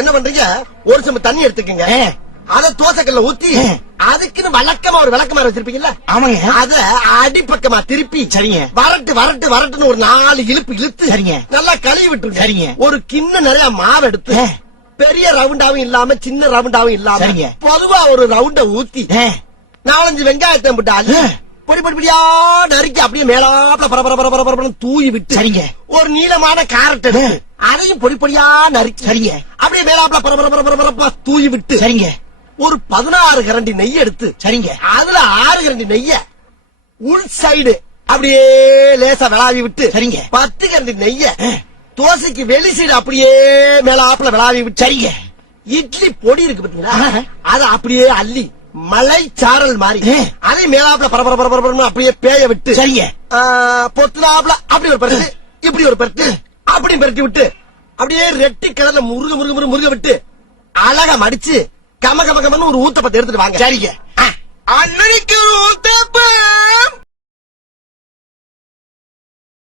என்ன பண்றீங்க? ஒரு சம தண்ணி எடுத்துக்கங்க, அத தோசைக்கல்ல ஊத்தி அதுக்குன்னு வழக்கமா ஒரு விளக்கமா வச்சிருப்பீங்கல்ல, ஆமாங்க, அத அடிப்பக்கமா திருப்பி சரிங்க வரட்டு வரட்டு வரட்டுன்னு ஒரு 4 இழுப்பு இழுத்து சரிங்க நல்லா கழுவி விட்டுருங்க. சரிங்க. ஒரு கிண்ணம் நிறைய மாவு எடுத்து பெரிய ரவுண்டாவும் இல்லாம சின்ன ரவுண்டாவும் இல்லாம சரிங்க பொதுவா ஒரு ரவுண்ட ஊத்தி 4-5 வெங்காயத்தை போட்டு அள்ளி பொடி பொடியா நறுக்கி அப்படியே மேலாப்ல பரபரப்பரப்பரப்பரன்னு தூவி விட்டு சரிங்க ஒரு நீளமான கேரட் எடுத்து அதையும் பொடி பொடியா நறுக்கி சரிங்க அப்படியே மேலாப்ல பரபரப்பரப்பரப்பரப்பா தூவி விட்டு சரிங்க ஒரு 16 கரண்டி நெய் எடுத்து சரிங்க அதுல 6 கரண்டி நெய்ய உள் சைடு அப்படியே லேசா விளாவி விட்டு சரிங்க 10 கரண்டி நெய்ய தோசைக்கு வெளி சைடு அப்படியே மேலாப்ல விளாவி விட்டு சரிங்க இட்லி பொடி இருக்கு பாத்தீங்களா, அத அப்படியே அள்ளி மலை சாரல் மாதிரி அதை மேலாப்ல பரபரப்பரப்பரப்பரன்னு அப்படியே பேய விட்டு சரிங்க பொத்துனாப்ல அப்படி ஒரு பரட்டு இப்படி ஒரு பரட்டு அப்படி பரட்டி விட்டு அப்படியே ரெட்டி கலர்ல முருக முருக முருக முருக விட்டு அழகா மடிச்சு கம கம கமன்னு ஒரு ஊத்தப்பத்தை எடுத்துட்டு வாங்க. சரிங்க. அன்னைக்கு ஊத்தப்ப